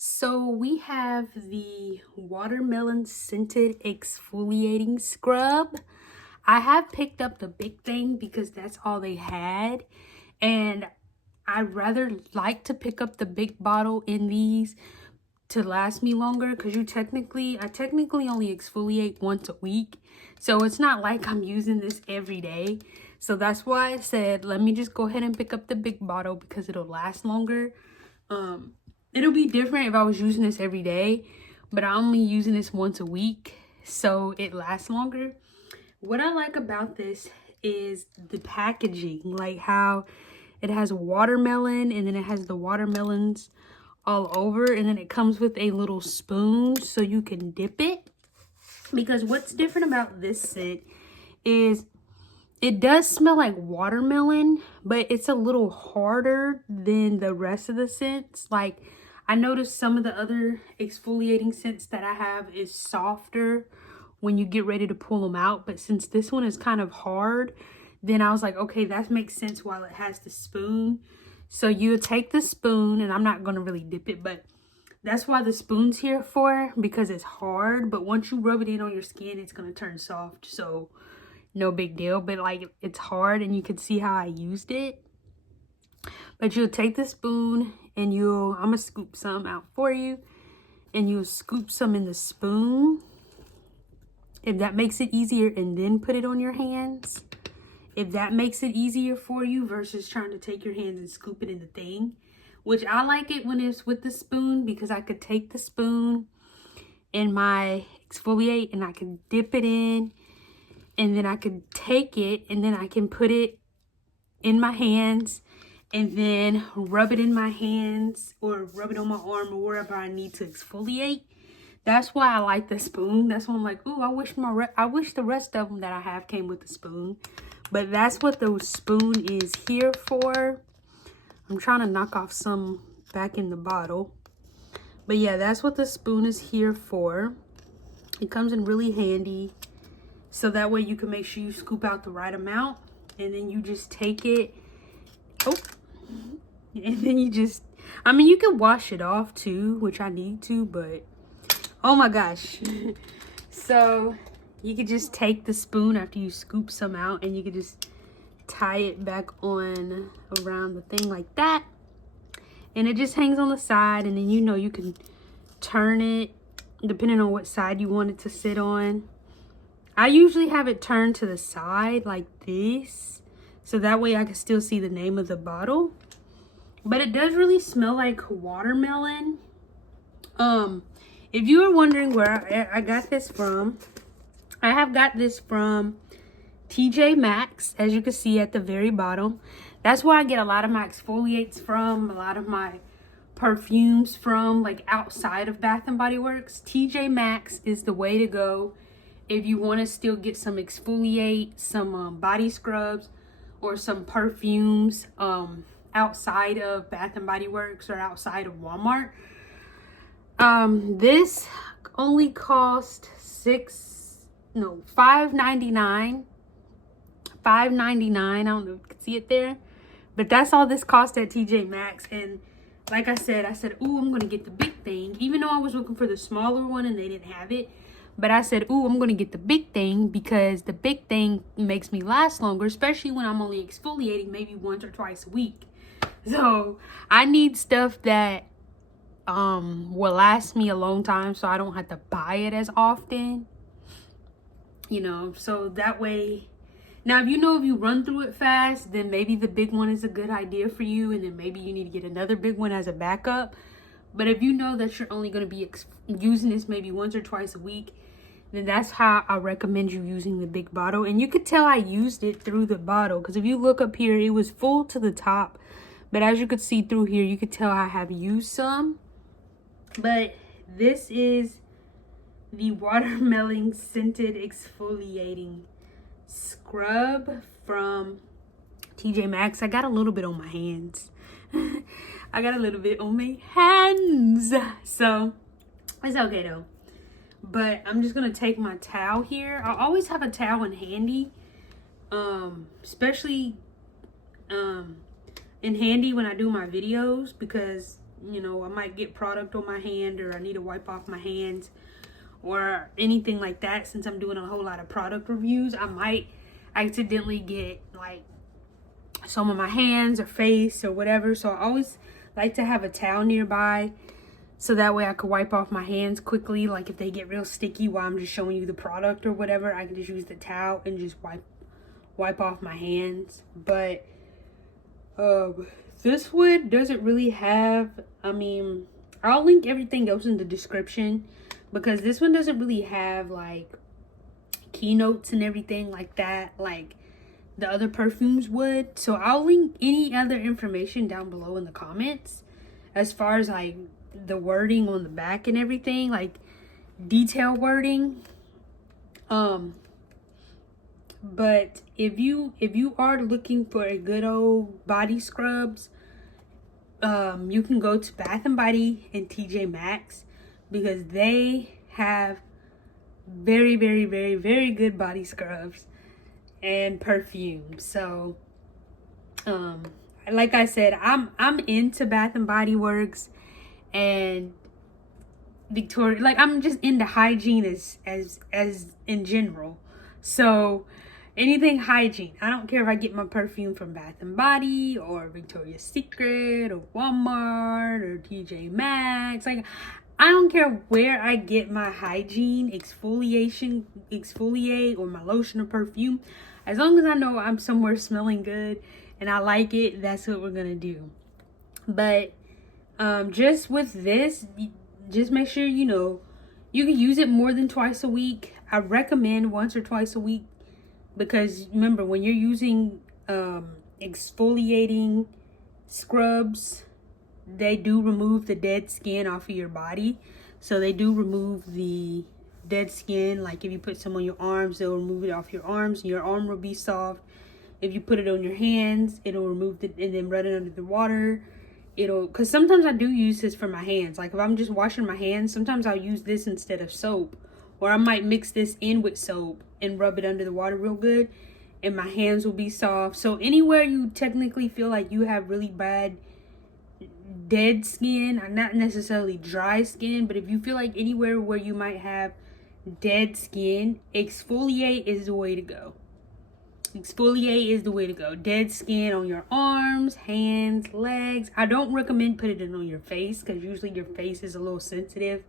So we have the watermelon scented exfoliating scrub. I have picked up the big thing because that's all they had. And I'd rather like to pick up the big bottle in these to last me longer because I technically only exfoliate once a week. So it's not like I'm using this every day. So that's why I said, let me just go ahead and pick up the big bottle because it'll last longer. It'll be different if I was using this every day, but I'm only using this once a week, so it lasts longer. What I like about this is the packaging, like how it has watermelon and then it has the watermelons all over, and then it comes with a little spoon so you can dip it. Because what's different about this scent is it does smell like watermelon, but it's a little harder than the rest of the scents. Like, I noticed some of the other exfoliating scents that I have is softer when you get ready to pull them out. But since this one is kind of hard, then I was like, okay, that makes sense while it has the spoon. So you take the spoon, and I'm not going to really dip it, but that's why the spoon's here for, because it's hard. But once you rub it in on your skin, it's going to turn soft. So no big deal, but like it's hard, and you can see how I used it. But you'll take the spoon and I'm gonna scoop some out for you, and you'll scoop some in the spoon if that makes it easier, and then put it on your hands if that makes it easier for you versus trying to take your hands and scoop it in the thing, which I like it when it's with the spoon because I could take the spoon in my exfoliate and I can dip it in. And then I could take it and then I can put it in my hands and then rub it in my hands or rub it on my arm or wherever I need to exfoliate. That's why I like the spoon. That's why I'm like, ooh, I wish the rest of them that I have came with the spoon. But that's what the spoon is here for. I'm trying to knock off some back in the bottle. But yeah, that's what the spoon is here for. It comes in really handy. So that way you can make sure you scoop out the right amount, and then you just take it. Oh, and then you just, I mean, you can wash it off too, which I need to, but oh my gosh. So you could just take the spoon after you scoop some out, and you could just tie it back on around the thing like that. And it just hangs on the side, and then you can turn it depending on what side you want it to sit on. I usually have it turned to the side like this, so that way I can still see the name of the bottle. But it does really smell like watermelon. If you were wondering where I got this from, I have got this from TJ Maxx, as you can see at the very bottom. That's where I get a lot of my exfoliates from, a lot of my perfumes from, like outside of Bath and Body Works. TJ Maxx is the way to go if you want to still get some exfoliate, some body scrubs, or some perfumes outside of Bath and Body Works or outside of Walmart. This only cost $5.99. $5.99. I don't know if you can see it there, but that's all this cost at TJ Maxx. And like I said, ooh, I'm gonna get the big thing, even though I was looking for the smaller one and they didn't have it. But I said, ooh, I'm going to get the big thing because the big thing makes me last longer, especially when I'm only exfoliating maybe once or twice a week. So I need stuff that will last me a long time, so I don't have to buy it as often. So that way. Now, if you run through it fast, then maybe the big one is a good idea for you, and then maybe you need to get another big one as a backup. But if you know that you're only going to be using this maybe once or twice a week, then that's how I recommend you using the big bottle. And you could tell I used it through the bottle, because if you look up here, it was full to the top. But as you could see through here, you could tell I have used some. But this is the watermelon scented exfoliating scrub from TJ Maxx. I got a little bit on my hands. So it's okay though. But I'm just gonna take my towel here. I always have a towel in handy, especially in handy when I do my videos, because you know, I might get product on my hand, or I need to wipe off my hands or anything like that. Since I'm doing a whole lot of product reviews, I might accidentally get like some on my hands or face or whatever. So I always like to have a towel nearby, so that way I could wipe off my hands quickly. Like if they get real sticky while I'm just showing you the product or whatever, I can just use the towel and just wipe off my hands. But this one doesn't really have, I mean, I'll link everything else in the description, because this one doesn't really have like keynotes and everything like that, like the other perfumes would. So I'll link any other information down below in the comments, as far as like the wording on the back and everything, like detail wording. But if you are looking for a good old body scrubs, you can go to Bath and Body and TJ Maxx, because they have very, very, very, very good body scrubs and perfume. So like I said, I'm into Bath and Body Works and Victoria. Like, I'm just into hygiene as in general. So anything hygiene, I don't care if I get my perfume from Bath and Body or Victoria's Secret or Walmart or TJ Maxx. Like, I don't care where I get my hygiene, exfoliate, or my lotion or perfume. As long as I know I'm somewhere smelling good and I like it, that's what we're gonna do. But just with this, just make sure you know you can use it more than twice a week. I recommend once or twice a week, because remember, when you're using exfoliating scrubs, they do remove the dead skin off of your body. So they do remove the dead skin. Like if you put some on your arms, they'll remove it off your arms, and your arm will be soft. If you put it on your hands, it'll remove it, and then run it under the water. Because sometimes I do use this for my hands. Like if I'm just washing my hands, sometimes I'll use this instead of soap. Or I might mix this in with soap and rub it under the water real good, and my hands will be soft. So anywhere you technically feel like you have really bad dead skin, or not necessarily dry skin, but if you feel like anywhere where you might have dead skin, exfoliate is the way to go. Exfoliate is the way to go. Dead skin on your arms, hands, legs. I don't recommend putting it on your face, because usually your face is a little sensitive,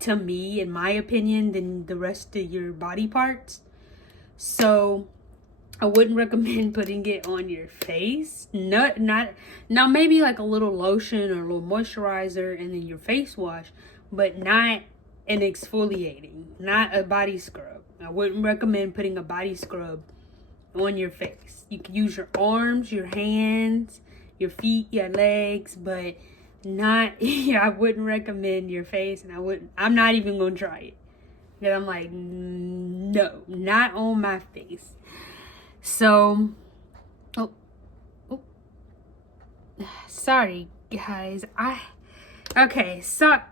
to me, in my opinion, than the rest of your body parts. So I wouldn't recommend putting it on your face. Not now, maybe like a little lotion or a little moisturizer and then your face wash, but not an exfoliating, not a body scrub. I wouldn't recommend putting a body scrub on your face. You can use your arms, your hands, your feet, your legs, but not I wouldn't recommend your face, and I'm not even gonna try it, because I'm like, no, not on my face. So sorry guys,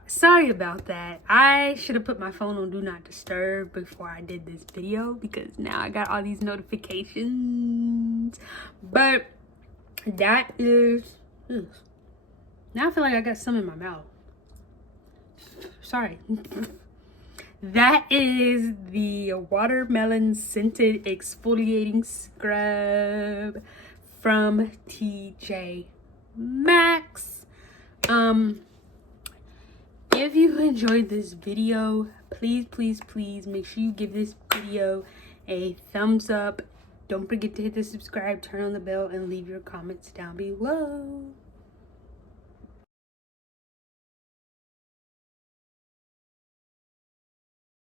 sorry about that. I should have put my phone on do not disturb before I did this video, because now I got all these notifications. But that is, now I feel like I got some in my mouth. Sorry. That is the watermelon scented exfoliating scrub from TJ Maxx. If you enjoyed this video, please make sure you give this video a thumbs up. Don't forget to hit the subscribe, turn on the bell, and leave your comments down below.